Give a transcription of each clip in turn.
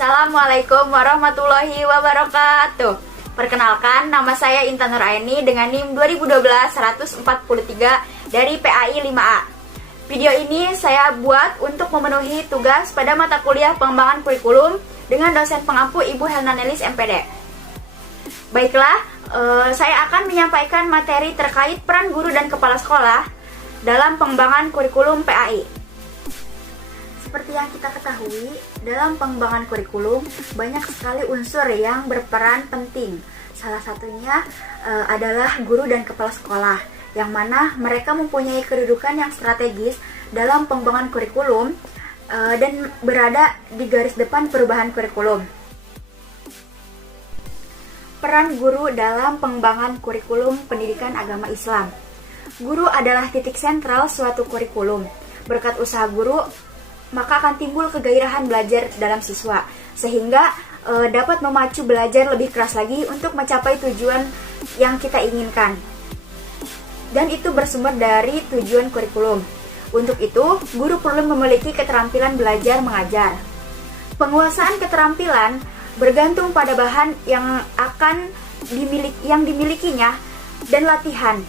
Assalamualaikum warahmatullahi wabarakatuh. Perkenalkan, nama saya Intan Nuraini dengan NIM 2012-143 dari PAI 5A. Video ini saya buat untuk memenuhi tugas pada mata kuliah pengembangan kurikulum dengan dosen pengampu Ibu Helna Nelis MPD. Baiklah, saya akan menyampaikan materi terkait peran guru dan kepala sekolah dalam pengembangan kurikulum PAI. Seperti yang kita ketahui, dalam pengembangan kurikulum banyak sekali unsur yang berperan penting. Salah satunya adalah guru dan kepala sekolah, yang mana mereka mempunyai kedudukan yang strategis dalam pengembangan kurikulum dan berada di garis depan perubahan kurikulum. Peran guru dalam pengembangan kurikulum pendidikan agama Islam. Guru adalah titik sentral suatu kurikulum. Berkat usaha guru, maka akan timbul kegairahan belajar dalam siswa, sehingga dapat memacu belajar lebih keras lagi untuk mencapai tujuan yang kita inginkan. Dan itu bersumber dari tujuan kurikulum. Untuk itu, guru perlu memiliki keterampilan belajar mengajar. Penguasaan keterampilan bergantung pada bahan yang dimilikinya dan latihan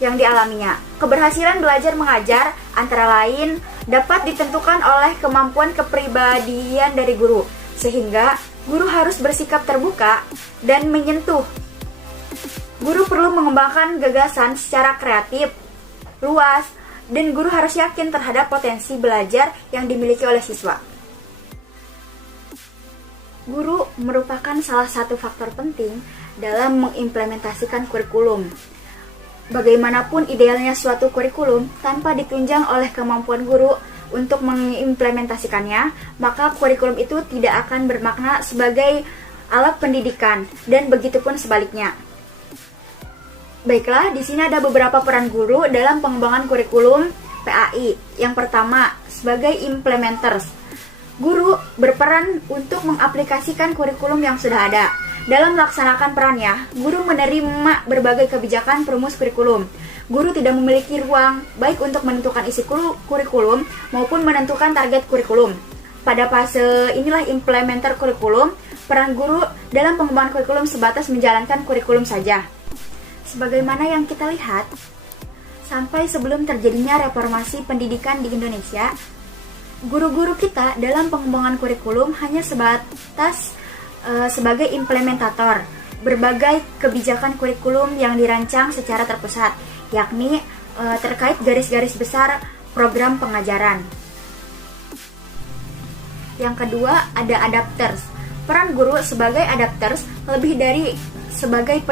yang dialaminya. Keberhasilan belajar mengajar antara lain dapat ditentukan oleh kemampuan kepribadian dari guru, sehingga guru harus bersikap terbuka dan menyentuh. Guru perlu mengembangkan gagasan secara kreatif, luas, dan guru harus yakin terhadap potensi belajar yang dimiliki oleh siswa. Guru merupakan salah satu faktor penting dalam mengimplementasikan kurikulum. Bagaimanapun idealnya suatu kurikulum, tanpa ditunjang oleh kemampuan guru untuk mengimplementasikannya, maka kurikulum itu tidak akan bermakna sebagai alat pendidikan, dan begitupun sebaliknya. Baiklah, di sini ada beberapa peran guru dalam pengembangan kurikulum PAI. Yang pertama, sebagai implementers. Guru berperan untuk mengaplikasikan kurikulum yang sudah ada. Dalam melaksanakan perannya, guru menerima berbagai kebijakan perumus kurikulum. Guru tidak memiliki ruang baik untuk menentukan isi kurikulum maupun menentukan target kurikulum. Pada fase inilah implementer kurikulum, peran guru dalam pengembangan kurikulum sebatas menjalankan kurikulum saja. Sebagaimana yang kita lihat, sampai sebelum terjadinya reformasi pendidikan di Indonesia, guru-guru kita dalam pengembangan kurikulum hanya sebatas sebagai implementator berbagai kebijakan kurikulum yang dirancang secara terpusat, yakni terkait garis-garis besar program pengajaran. Yang kedua, ada adapters. Peran guru sebagai adapters lebih dari sebagai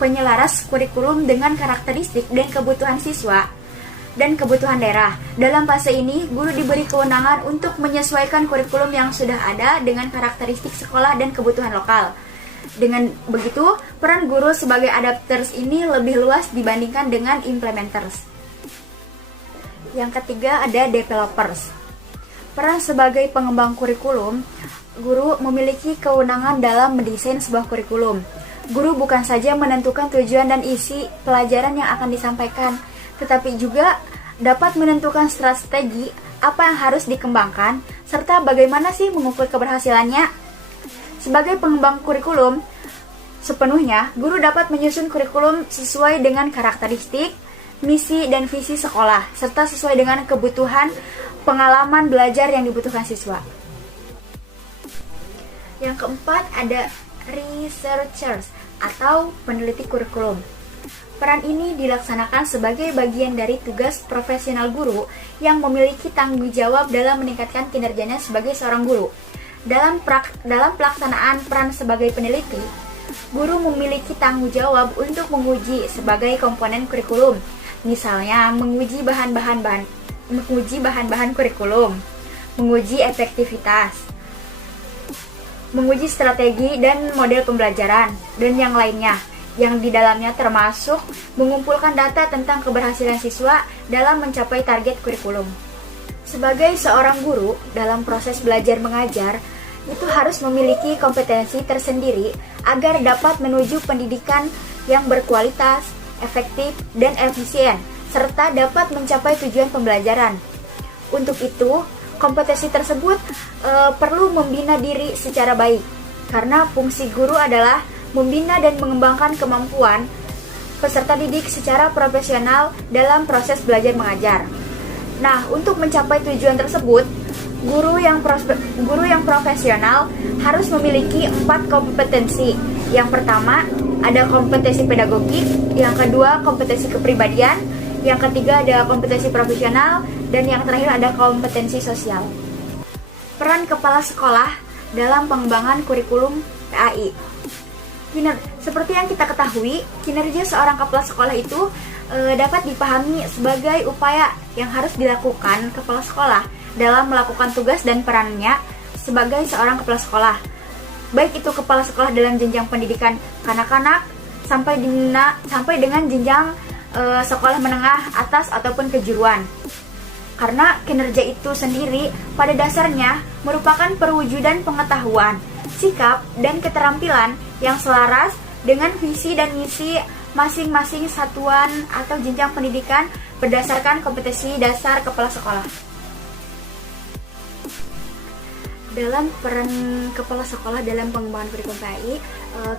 penyelaras kurikulum dengan karakteristik dan kebutuhan siswa dan kebutuhan daerah. Dalam fase ini, guru diberi kewenangan untuk menyesuaikan kurikulum yang sudah ada dengan karakteristik sekolah dan kebutuhan lokal. Dengan begitu, peran guru sebagai adapters ini lebih luas dibandingkan dengan implementers. Yang ketiga, ada developers. Peran sebagai pengembang kurikulum, guru memiliki kewenangan dalam mendesain sebuah kurikulum. Guru bukan saja menentukan tujuan dan isi pelajaran yang akan disampaikan, tetapi juga dapat menentukan strategi apa yang harus dikembangkan, serta bagaimana sih mengukur keberhasilannya. Sebagai pengembang kurikulum, sepenuhnya guru dapat menyusun kurikulum sesuai dengan karakteristik, misi, dan visi sekolah, serta sesuai dengan kebutuhan pengalaman belajar yang dibutuhkan siswa. Yang keempat, ada researchers atau peneliti kurikulum. Peran ini dilaksanakan sebagai bagian dari tugas profesional guru yang memiliki tanggung jawab dalam meningkatkan kinerjanya sebagai seorang guru. Dalam pelaksanaan peran sebagai peneliti, guru memiliki tanggung jawab untuk menguji sebagai komponen kurikulum. Misalnya, menguji bahan-bahan kurikulum, menguji efektivitas, menguji strategi dan model pembelajaran, dan yang lainnya, yang di dalamnya termasuk mengumpulkan data tentang keberhasilan siswa dalam mencapai target kurikulum. Sebagai seorang guru, dalam proses belajar mengajar, itu harus memiliki kompetensi tersendiri agar dapat menuju pendidikan yang berkualitas, efektif, dan efisien, serta dapat mencapai tujuan pembelajaran. Untuk itu, kompetensi tersebut perlu membina diri secara baik, karena fungsi guru adalah membina dan mengembangkan kemampuan peserta didik secara profesional dalam proses belajar mengajar. Nah, untuk mencapai tujuan tersebut, guru yang profesional harus memiliki 4 kompetensi. Yang pertama, ada kompetensi pedagogik, yang kedua kompetensi kepribadian, yang ketiga ada kompetensi profesional, dan yang terakhir ada kompetensi sosial. Peran kepala sekolah dalam pengembangan kurikulum PAI. Seperti yang kita ketahui, kinerja seorang kepala sekolah itu dapat dipahami sebagai upaya yang harus dilakukan kepala sekolah dalam melakukan tugas dan perannya sebagai seorang kepala sekolah. Baik itu kepala sekolah dalam jenjang pendidikan kanak-kanak sampai dengan jenjang sekolah menengah atas ataupun kejuruan. Karena kinerja itu sendiri pada dasarnya merupakan perwujudan pengetahuan, sikap, dan keterampilan yang selaras dengan visi dan misi masing-masing satuan atau jenjang pendidikan berdasarkan kompetensi dasar kepala sekolah. Dalam peran kepala sekolah dalam pengembangan kurikulum PAI,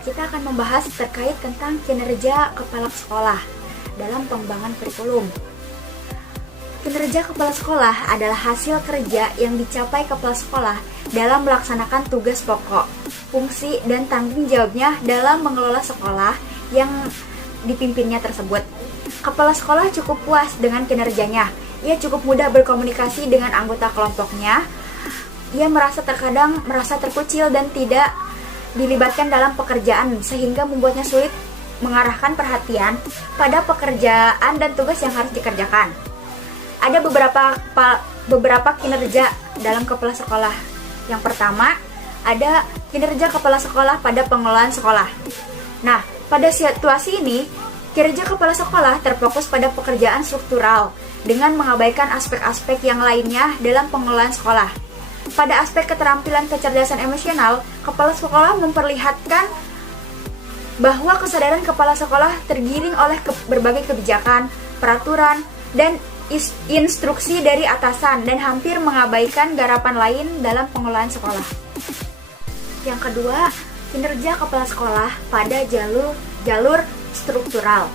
kita akan membahas terkait tentang kinerja kepala sekolah dalam pengembangan kurikulum. Kinerja kepala sekolah adalah hasil kerja yang dicapai kepala sekolah dalam melaksanakan tugas pokok, fungsi, dan tanggung jawabnya dalam mengelola sekolah yang dipimpinnya tersebut. Kepala sekolah cukup puas dengan kinerjanya. Ia cukup mudah berkomunikasi dengan anggota kelompoknya. Ia terkadang merasa terkucil dan tidak dilibatkan dalam pekerjaan, sehingga membuatnya sulit mengarahkan perhatian pada pekerjaan dan tugas yang harus dikerjakan. Ada beberapa kinerja dalam kepala sekolah. Yang pertama, ada kinerja kepala sekolah pada pengelolaan sekolah. Nah, pada situasi ini, kinerja kepala sekolah terfokus pada pekerjaan struktural dengan mengabaikan aspek-aspek yang lainnya dalam pengelolaan sekolah. Pada aspek keterampilan kecerdasan emosional, kepala sekolah memperlihatkan bahwa kesadaran kepala sekolah tergiring oleh berbagai kebijakan, peraturan, dan instruksi dari atasan dan hampir mengabaikan garapan lain dalam pengelolaan sekolah. Yang kedua, kinerja kepala sekolah pada jalur struktural.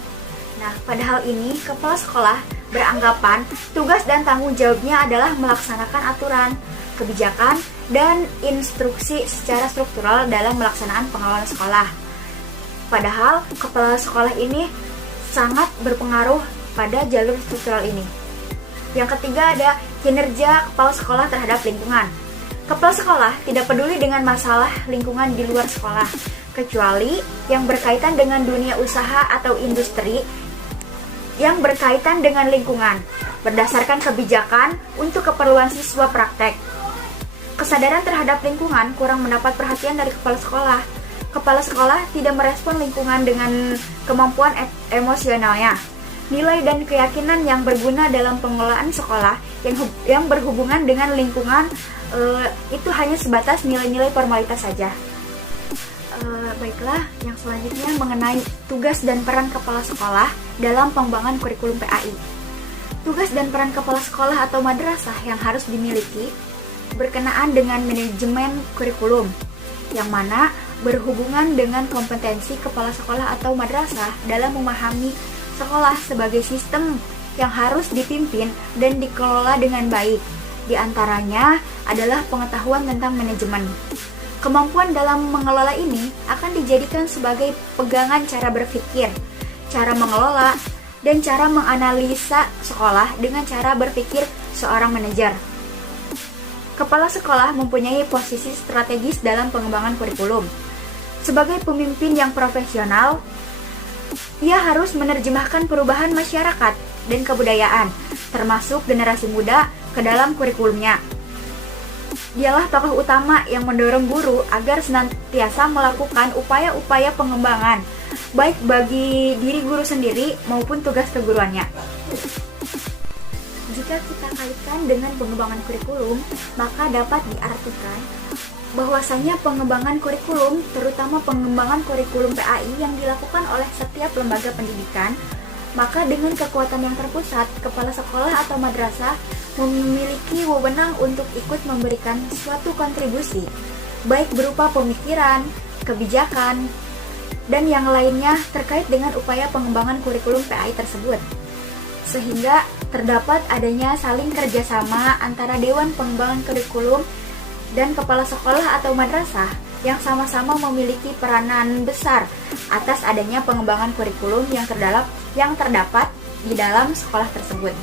Nah, pada hal ini, kepala sekolah beranggapan tugas dan tanggung jawabnya adalah melaksanakan aturan, kebijakan, dan instruksi secara struktural dalam melaksanaan pengelolaan sekolah. Padahal, kepala sekolah ini sangat berpengaruh pada jalur struktural ini. Yang ketiga ada kinerja kepala sekolah terhadap lingkungan. Kepala sekolah tidak peduli dengan masalah lingkungan di luar sekolah, kecuali yang berkaitan dengan dunia usaha atau industri yang berkaitan dengan lingkungan, berdasarkan kebijakan untuk keperluan siswa praktek. Kesadaran terhadap lingkungan kurang mendapat perhatian dari kepala sekolah. Kepala sekolah tidak merespon lingkungan dengan kemampuan emosionalnya. Nilai dan keyakinan yang berguna dalam pengelolaan sekolah yang berhubungan dengan lingkungan itu hanya sebatas nilai-nilai formalitas saja. Baiklah, yang selanjutnya mengenai tugas dan peran kepala sekolah dalam pengembangan kurikulum PAI. Tugas dan peran kepala sekolah atau madrasah yang harus dimiliki berkenaan dengan manajemen kurikulum, yang mana berhubungan dengan kompetensi kepala sekolah atau madrasah dalam memahami sekolah sebagai sistem yang harus dipimpin dan dikelola dengan baik. Di antaranya adalah pengetahuan tentang manajemen. Kemampuan dalam mengelola ini akan dijadikan sebagai pegangan cara berpikir, cara mengelola, dan cara menganalisa sekolah dengan cara berpikir seorang manajer. Kepala sekolah mempunyai posisi strategis dalam pengembangan kurikulum. Sebagai pemimpin yang profesional, ia harus menerjemahkan perubahan masyarakat dan kebudayaan, termasuk generasi muda, ke dalam kurikulumnya. Dialah tokoh utama yang mendorong guru agar senantiasa melakukan upaya-upaya pengembangan, baik bagi diri guru sendiri maupun tugas keguruannya. Jika kita kaitkan dengan pengembangan kurikulum, maka dapat diartikan bahwasanya pengembangan kurikulum, terutama pengembangan kurikulum PAI yang dilakukan oleh setiap lembaga pendidikan, maka dengan kekuatan yang terpusat, kepala sekolah atau madrasah memiliki wewenang untuk ikut memberikan suatu kontribusi, baik berupa pemikiran, kebijakan, dan yang lainnya terkait dengan upaya pengembangan kurikulum PAI tersebut. Sehingga terdapat adanya saling kerjasama antara Dewan Pengembangan Kurikulum dan kepala sekolah atau madrasah yang sama-sama memiliki peranan besar atas adanya pengembangan kurikulum yang terdapat di dalam sekolah tersebut.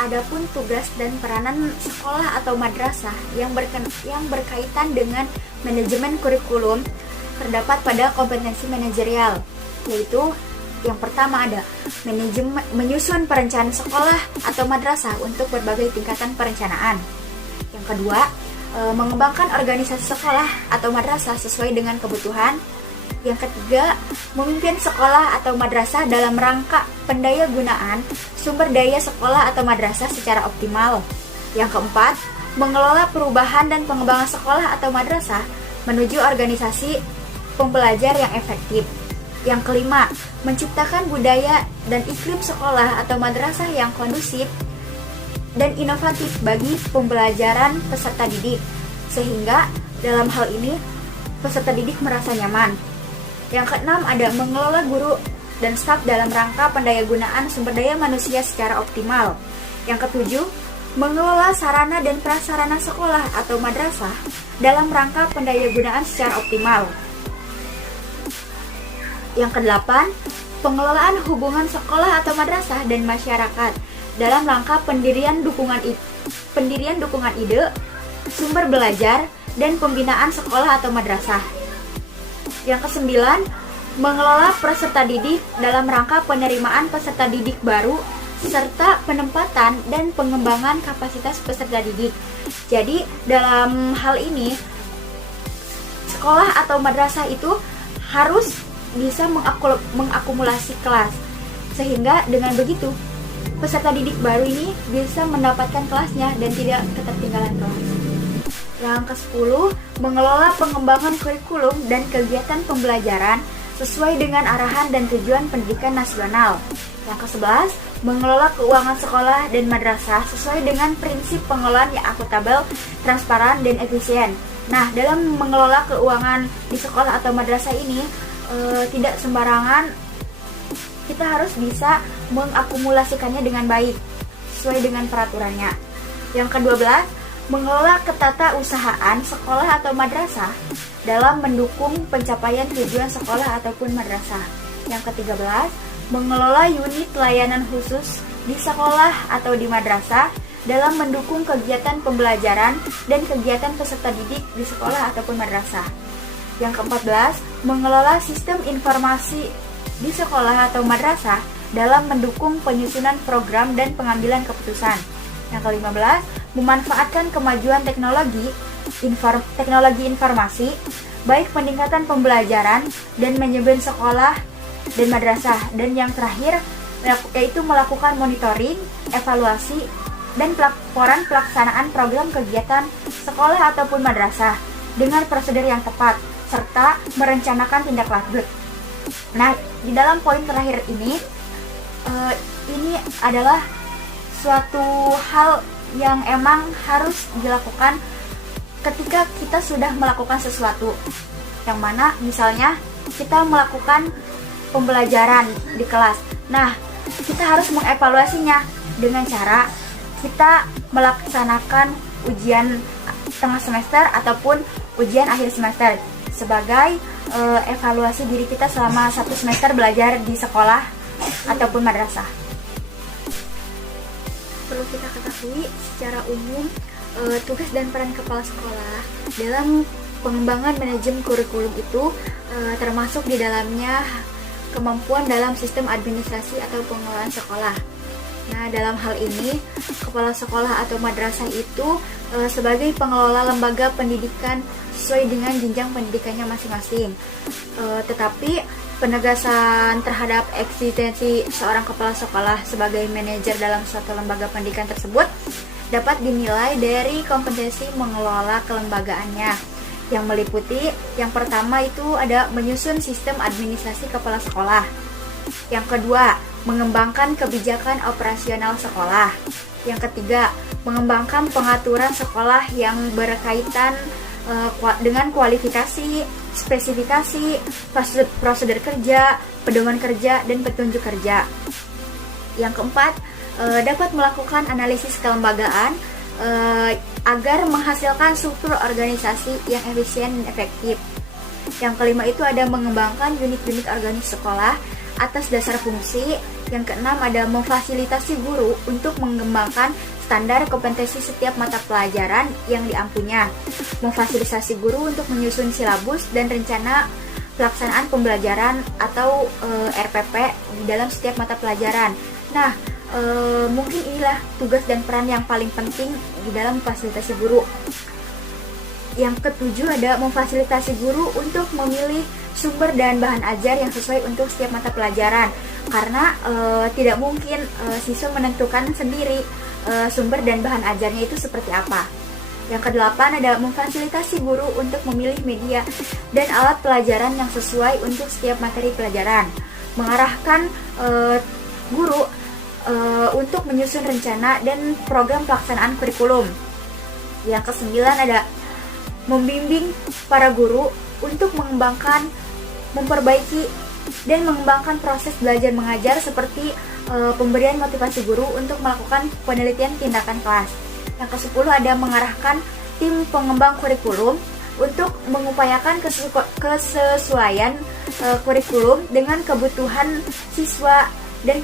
Adapun tugas dan peranan sekolah atau madrasah yang berkaitan dengan manajemen kurikulum terdapat pada kompetensi manajerial, yaitu yang pertama ada menyusun perencanaan sekolah atau madrasah untuk berbagai tingkatan perencanaan. Yang kedua, mengembangkan organisasi sekolah atau madrasah sesuai dengan kebutuhan. Yang ketiga, memimpin sekolah atau madrasah dalam rangka pendayagunaan sumber daya sekolah atau madrasah secara optimal. Yang keempat, mengelola perubahan dan pengembangan sekolah atau madrasah menuju organisasi pembelajar yang efektif. Yang kelima, menciptakan budaya dan iklim sekolah atau madrasah yang kondusif dan inovatif bagi pembelajaran peserta didik, sehingga dalam hal ini peserta didik merasa nyaman. Yang keenam, ada mengelola guru dan staf dalam rangka pendayagunaan sumber daya manusia secara optimal. Yang ketujuh, mengelola sarana dan prasarana sekolah atau madrasah dalam rangka pendayagunaan secara optimal. Yang kedelapan, pengelolaan hubungan sekolah atau madrasah dan masyarakat dalam rangka pendirian dukungan ide, sumber belajar, dan pembinaan sekolah atau madrasah. Yang kesembilan, mengelola peserta didik dalam rangka penerimaan peserta didik baru serta penempatan dan pengembangan kapasitas peserta didik. Jadi, dalam hal ini sekolah atau madrasah itu harus bisa mengakumulasi kelas, sehingga dengan begitu peserta didik baru ini bisa mendapatkan kelasnya dan tidak ketertinggalan kelas. Yang ke-10, mengelola pengembangan kurikulum dan kegiatan pembelajaran sesuai dengan arahan dan tujuan pendidikan nasional. Yang ke-11, mengelola keuangan sekolah dan madrasah sesuai dengan prinsip pengelolaan yang akuntabel, transparan, dan efisien. Nah, dalam mengelola keuangan di sekolah atau madrasah ini tidak sembarangan, kita harus bisa mengakumulasikannya dengan baik sesuai dengan peraturannya. Yang ke-12, mengelola ketatausahaan sekolah atau madrasah dalam mendukung pencapaian tujuan sekolah ataupun madrasah. Yang ke-13, mengelola unit layanan khusus di sekolah atau di madrasah dalam mendukung kegiatan pembelajaran dan kegiatan peserta didik di sekolah ataupun madrasah. Yang ke-14, mengelola sistem informasi di sekolah atau madrasah dalam mendukung penyusunan program dan pengambilan keputusan. Yang ke-15, memanfaatkan kemajuan teknologi informasi, baik peningkatan pembelajaran dan manajemen sekolah dan madrasah. Dan yang terakhir, yaitu melakukan monitoring, evaluasi, dan laporan pelaksanaan program kegiatan sekolah ataupun madrasah dengan prosedur yang tepat, serta merencanakan tindak lanjut. Nah, di dalam poin terakhir ini adalah suatu hal yang emang harus dilakukan ketika kita sudah melakukan sesuatu. Yang mana misalnya kita melakukan pembelajaran di kelas. Nah, kita harus mengevaluasinya dengan cara kita melaksanakan ujian tengah semester ataupun ujian akhir semester sebagai evaluasi diri kita selama 1 semester belajar di sekolah ataupun madrasah. Perlu kita ketahui secara umum tugas dan peran kepala sekolah dalam pengembangan manajemen kurikulum itu termasuk di dalamnya kemampuan dalam sistem administrasi atau pengelolaan sekolah. Nah, dalam hal ini kepala sekolah atau madrasah itu sebagai pengelola lembaga pendidikan sesuai dengan jenjang pendidikannya masing-masing. Tetapi penegasan terhadap eksistensi seorang kepala sekolah sebagai manajer dalam suatu lembaga pendidikan tersebut dapat dinilai dari kompetensi mengelola kelembagaannya, yang meliputi yang pertama itu ada menyusun sistem administrasi kepala sekolah. Yang kedua, mengembangkan kebijakan operasional sekolah. Yang ketiga, mengembangkan pengaturan sekolah yang berkaitan dengan kualifikasi, spesifikasi, prosedur kerja, pedoman kerja, dan petunjuk kerja. Yang keempat, dapat melakukan analisis kelembagaan agar menghasilkan struktur organisasi yang efisien dan efektif. Yang kelima itu ada mengembangkan unit-unit organisasi sekolah atas dasar fungsi. Yang keenam ada memfasilitasi guru untuk mengembangkan standar kompetensi setiap mata pelajaran yang diampunya, memfasilitasi guru untuk menyusun silabus dan rencana pelaksanaan pembelajaran atau RPP di dalam setiap mata pelajaran. Nah, mungkin inilah tugas dan peran yang paling penting di dalam memfasilitasi guru. Yang ketujuh ada memfasilitasi guru untuk memilih sumber dan bahan ajar yang sesuai untuk setiap mata pelajaran, karena tidak mungkin siswa menentukan sendiri sumber dan bahan ajarnya itu seperti apa. Yang kedelapan ada memfasilitasi guru untuk memilih media dan alat pelajaran yang sesuai untuk setiap materi pelajaran, mengarahkan guru untuk menyusun rencana dan program pelaksanaan kurikulum. Yang kesembilan ada membimbing para guru untuk mengembangkan, memperbaiki, dan mengembangkan proses belajar mengajar seperti pemberian motivasi guru untuk melakukan penelitian tindakan kelas. Yang ke-10 ada mengarahkan tim pengembang kurikulum untuk mengupayakan kesesuaian kurikulum dengan kebutuhan siswa dan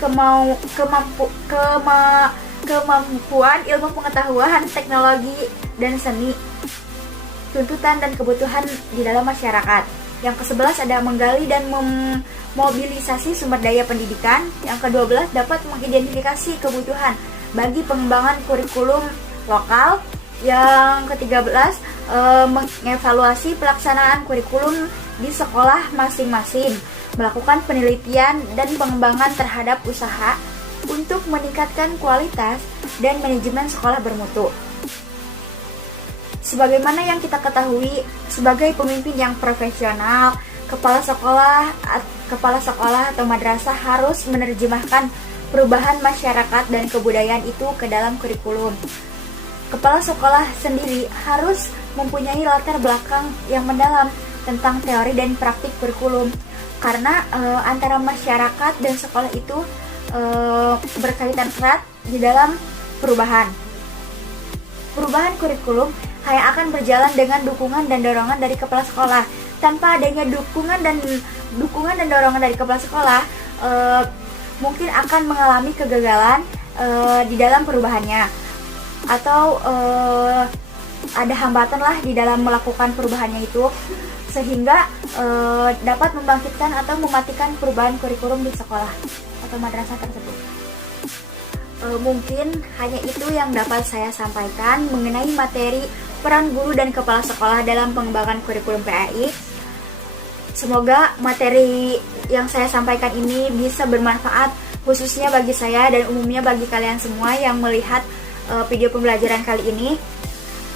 kemampuan ilmu pengetahuan, teknologi, dan seni, tuntutan dan kebutuhan di dalam masyarakat. Yang ke-11 ada menggali dan memobilisasi sumber daya pendidikan. Yang ke-12 dapat mengidentifikasi kebutuhan bagi pengembangan kurikulum lokal. Yang ke-13 mengevaluasi pelaksanaan kurikulum di sekolah masing-masing, melakukan penelitian dan pengembangan terhadap usaha untuk meningkatkan kualitas dan manajemen sekolah bermutu. Sebagaimana yang kita ketahui, sebagai pemimpin yang profesional, kepala sekolah atau madrasah harus menerjemahkan perubahan masyarakat dan kebudayaan itu ke dalam kurikulum. Kepala sekolah sendiri harus mempunyai latar belakang yang mendalam tentang teori dan praktik kurikulum, karena antara masyarakat dan sekolah itu berkaitan erat di dalam perubahan kurikulum hanya akan berjalan dengan dukungan dan dorongan dari kepala sekolah. Tanpa adanya dukungan dan dorongan dari kepala sekolah, mungkin akan mengalami kegagalan di dalam perubahannya, atau ada hambatan lah di dalam melakukan perubahannya itu, sehingga dapat membangkitkan atau mematikan perubahan kurikulum di sekolah atau madrasah tersebut. Mungkin hanya itu yang dapat saya sampaikan mengenai materi peran guru dan kepala sekolah dalam pengembangan kurikulum PAI. Semoga materi yang saya sampaikan ini bisa bermanfaat, khususnya bagi saya dan umumnya bagi kalian semua yang melihat video pembelajaran kali ini.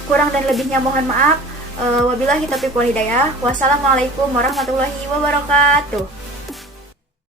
Kurang dan lebihnya mohon maaf. Wabillahi taufiq wal hidayah. Wassalamualaikum warahmatullahi wabarakatuh.